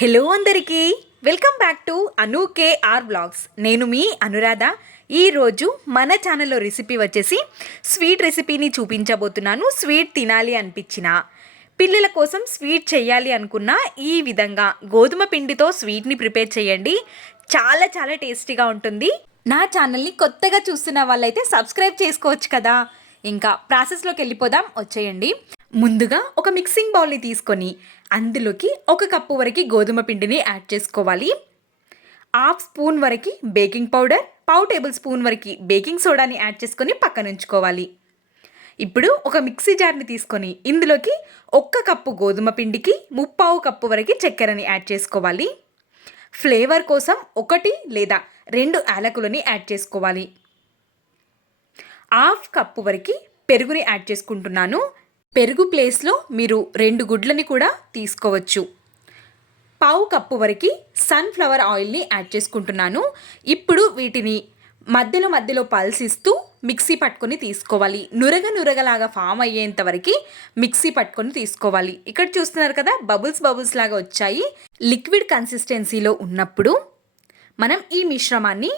Hello అందరికీ. Welcome back to Anu KR blogs నేను మీ అనురాధ. ఈరోజు మన ఛానల్లో రెసిపీ వచ్చేసి స్వీట్ రెసిపీని చూపించబోతున్నాను. స్వీట్ తినాలి అనిపించిన పిల్లల కోసం స్వీట్ చేయాలి అనుకున్న ఈ విధంగా గోధుమ పిండితో స్వీట్ని ప్రిపేర్ చేయండి. చాలా చాలా టేస్టీగా ఉంటుంది. నా ఛానల్ని కొత్తగా చూస్తున్న వాళ్ళైతే సబ్స్క్రైబ్ చేసుకోవచ్చు కదా. ఇంకా ప్రాసెస్లోకి వెళ్ళిపోదాం వచ్చేయండి. ముందుగా ఒక మిక్సింగ్ బౌల్ని తీసుకొని అందులోకి ఒక కప్పు వరకు గోధుమ పిండిని యాడ్ చేసుకోవాలి. హాఫ్ స్పూన్ వరకు బేకింగ్ పౌడర్ పావు టేబుల్ స్పూన్ వరకు బేకింగ్ సోడాని యాడ్ చేసుకొని పక్కన ఉంచుకోవాలి. ఇప్పుడు ఒక మిక్సీ జార్ని తీసుకొని ఇందులోకి ఒక్క కప్పు గోధుమ పిండికి ముప్పావు కప్పు వరకు చక్కెరని యాడ్ చేసుకోవాలి. ఫ్లేవర్ కోసం ఒకటి లేదా రెండు యాలకులని యాడ్ చేసుకోవాలి. హాఫ్ కప్పు వరకు పెరుగుని యాడ్ చేసుకుంటున్నాను. పెరుగు ప్లేస్లో మీరు రెండు గుడ్లని కూడా తీసుకోవచ్చు. పావు కప్పు వరకు సన్ఫ్లవర్ ఆయిల్ని యాడ్ చేసుకుంటున్నాను. ఇప్పుడు వీటిని మధ్యలో మధ్యలో పల్సిస్తూ మిక్సీ పట్టుకొని తీసుకోవాలి. నురగ నురగలాగా ఫామ్ అయ్యేంత వరకు మిక్సీ పట్టుకొని తీసుకోవాలి. ఇక్కడ చూస్తున్నారు కదా బబుల్స్ బబుల్స్ లాగా వచ్చాయి. లిక్విడ్ కన్సిస్టెన్సీలో ఉన్నప్పుడు మనం ఈ మిశ్రమాన్ని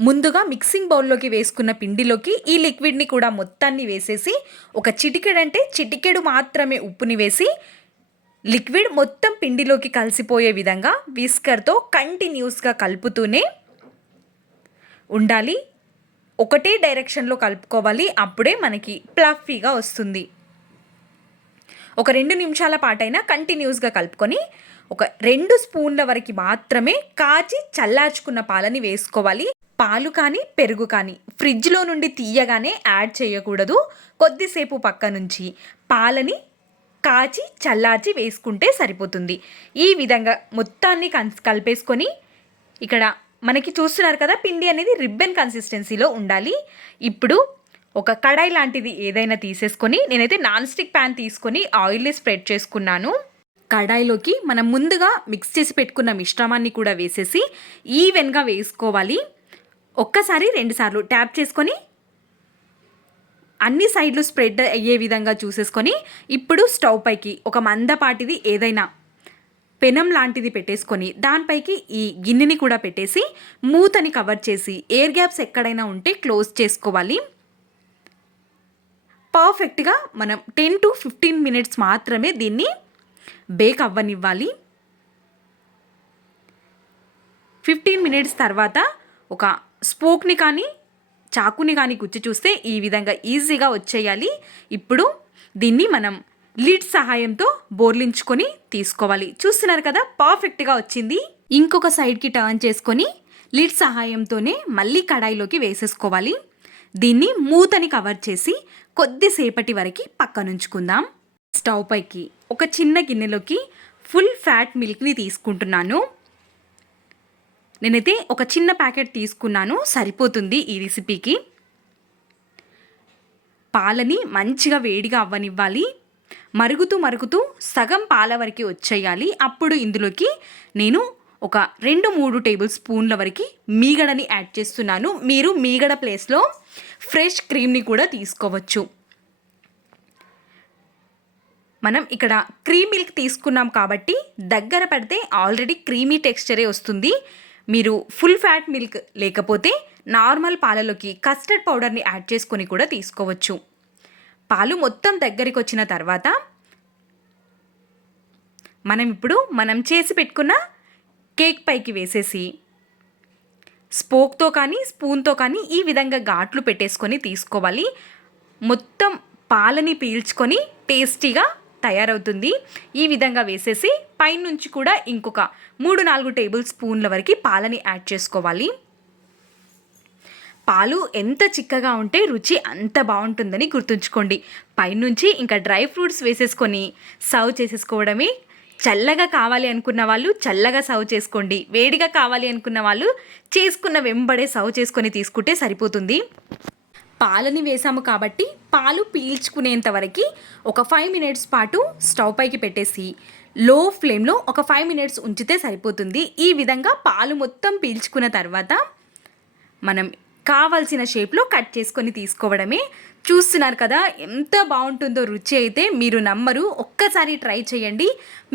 ముందుగా మిక్సింగ్ బౌల్లోకి వేసుకున్న పిండిలోకి ఈ లిక్విడ్ని కూడా మొత్తాన్ని వేసేసి ఒక చిటికెడంటే చిటికెడు మాత్రమే ఉప్పుని వేసి లిక్విడ్ మొత్తం పిండిలోకి కలిసిపోయే విధంగా విస్కర్తో కంటిన్యూస్గా కలుపుతూనే ఉండాలి. ఒకటే డైరెక్షన్లో కలుపుకోవాలి. అప్పుడే మనకి ప్లఫీగా వస్తుంది. ఒక రెండు నిమిషాల పాటైనా కంటిన్యూస్గా కలుపుకొని ఒక రెండు స్పూన్ల వరకు మాత్రమే కాచి చల్లార్చుకున్న పాలని వేసుకోవాలి. పాలు కానీ పెరుగు కానీ ఫ్రిడ్జ్లో నుండి తీయగానే యాడ్ చేయకూడదు. కొద్దిసేపు పక్క నుంచి పాలని కాచి చల్లార్చి వేసుకుంటే సరిపోతుంది. ఈ విధంగా మొత్తాన్ని కన్- కలిపేసుకొని ఇక్కడ మనకి చూస్తున్నారు కదా పిండి అనేది రిబ్బన్ కన్సిస్టెన్సీలో ఉండాలి. ఇప్పుడు ఒక కడాయి లాంటిది ఏదైనా తీసేసుకొని నేనైతే నాన్ స్టిక్ ప్యాన్ తీసుకొని ఆయిల్ని స్ప్రెడ్ చేసుకున్నాను. కడాయిలోకి మనం ముందుగా మిక్స్ చేసి పెట్టుకున్న మిశ్రమాన్ని కూడా వేసేసి ఈవెన్గా వేసుకోవాలి. ఒక్కసారి రెండుసార్లు ట్యాప్ చేసుకొని అన్ని సైడ్లు స్ప్రెడ్ అయ్యే విధంగా చూసేసుకొని ఇప్పుడు స్టవ్ పైకి ఒక మందపాటిది ఏదైనా పెనం లాంటిది పెట్టేసుకొని దానిపైకి ఈ గిన్నెని కూడా పెట్టేసి మూతని కవర్ చేసి ఎయిర్ గ్యాప్స్ ఎక్కడైనా ఉంటే క్లోజ్ చేసుకోవాలి. పర్ఫెక్ట్గా మనం టెన్ టు ఫిఫ్టీన్ మినిట్స్ మాత్రమే దీన్ని బేక్ అవ్వనివ్వాలి. ఫిఫ్టీన్ మినిట్స్ తర్వాత ఒక స్పోక్ని కానీ చాకుని కానీ గుచ్చి చూస్తే ఈ విధంగా ఈజీగా వచ్చేయాలి. ఇప్పుడు దీన్ని మనం లిడ్ సహాయంతో బోర్లించుకొని తీసుకోవాలి. చూస్తున్నారు కదా పర్ఫెక్ట్గా వచ్చింది. ఇంకొక సైడ్కి టర్న్ చేసుకొని లిడ్ సహాయంతోనే మళ్ళీ కడాయిలోకి వేసేసుకోవాలి. దీన్ని మూతని కవర్ చేసి కొద్దిసేపటి వరకు పక్కనుంచుకుందాం. స్టవ్ పైకి ఒక చిన్న గిన్నెలోకి ఫుల్ ఫ్యాట్ మిల్క్ని తీసుకుంటున్నాను. నేనైతే ఒక చిన్న ప్యాకెట్ తీసుకున్నాను. సరిపోతుంది ఈ రెసిపీకి. పాలని మంచిగా వేడిగా అవ్వనివ్వాలి. మరుగుతూ మరుగుతూ సగం పాల వరకు వచ్చేయాలి. అప్పుడు ఇందులోకి నేను ఒక రెండు మూడు టేబుల్ స్పూన్ల వరకు మీగడని యాడ్ చేస్తున్నాను. మీరు మీగడ ప్లేస్లో ఫ్రెష్ క్రీమ్ని కూడా తీసుకోవచ్చు. మనం ఇక్కడ క్రీమ్ మిల్క్ తీసుకున్నాం కాబట్టి దగ్గర పడితే ఆల్రెడీ క్రీమీ టెక్స్చరే వస్తుంది. మీరు ఫుల్ ఫ్యాట్ మిల్క్ లేకపోతే నార్మల్ పాలలోకి కస్టర్డ్ పౌడర్ని యాడ్ చేసుకొని కూడా తీసుకోవచ్చు. పాలు మొత్తం దగ్గరికి వచ్చిన తర్వాత మనం ఇప్పుడు మనం చేసి పెట్టుకున్న కేక్ పైకి వేసేసి స్పోక్తో కానీ స్పూన్తో కానీ ఈ విధంగా ఘాట్లు పెట్టేసుకొని తీసుకోవాలి. మొత్తం పాలని పీల్చుకొని టేస్టీగా తయారవుతుంది. ఈ విధంగా వేసేసి పైనుంచి కూడా ఇంకొక మూడు నాలుగు టేబుల్ స్పూన్ల వరకు పాలని యాడ్ చేసుకోవాలి. పాలు ఎంత చిక్కగా ఉంటే రుచి అంత బాగుంటుందని గుర్తుంచుకోండి. పైనుంచి ఇంకా డ్రై ఫ్రూట్స్ వేసేసుకొని సర్వ్ చేసేసుకోవడమే. చల్లగా కావాలి అనుకున్న వాళ్ళు చల్లగా సర్వ్ చేసుకోండి. వేడిగా కావాలి అనుకున్న వాళ్ళు చేసుకున్న వెంబడే సర్వ్ చేసుకొని తీసుకుంటే సరిపోతుంది. పాలని వేసాము కాబట్టి పాలు పీల్చుకునేంత వరకు ఒక ఫైవ్ మినిట్స్ పాటు స్టవ్ పైకి పెట్టేసి లో ఫ్లేమ్లో ఒక ఫైవ్ మినిట్స్ ఉంచితే సరిపోతుంది. ఈ విధంగా పాలు మొత్తం పీల్చుకున్న తర్వాత మనం కావాల్సిన షేప్లో కట్ చేసుకొని తీసుకోవడమే. చూస్తున్నారు కదా ఎంత బాగుంటుందో రుచి అయితే మీరు నమ్మరు. ఒక్కసారి ట్రై చేయండి.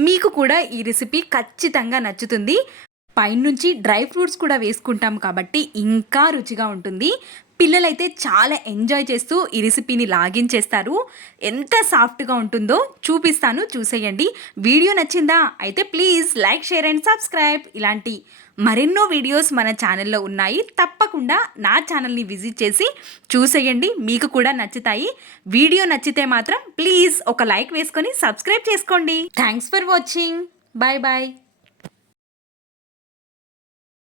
మీకు కూడా ఈ రెసిపీ ఖచ్చితంగా నచ్చుతుంది. పైనుంచి డ్రై ఫ్రూట్స్ కూడా వేసుకుంటాం కాబట్టి ఇంకా రుచిగా ఉంటుంది. పిల్లలైతే చాలా ఎంజాయ్ చేస్తూ ఈ రెసిపీని లాగిన్ ఎంత సాఫ్ట్గా ఉంటుందో చూపిస్తాను చూసేయండి. వీడియో నచ్చిందా? అయితే please like share and subscribe. ఇలాంటి మరెన్నో వీడియోస్ మన ఛానల్లో ఉన్నాయి. తప్పకుండా నా ఛానల్ని విజిట్ చేసి చూసేయండి. మీకు కూడా నచ్చుతాయి. వీడియో నచ్చితే మాత్రం ప్లీజ్ ఒక లైక్ వేసుకొని సబ్స్క్రైబ్ చేసుకోండి. Thanks for watching. Bye bye.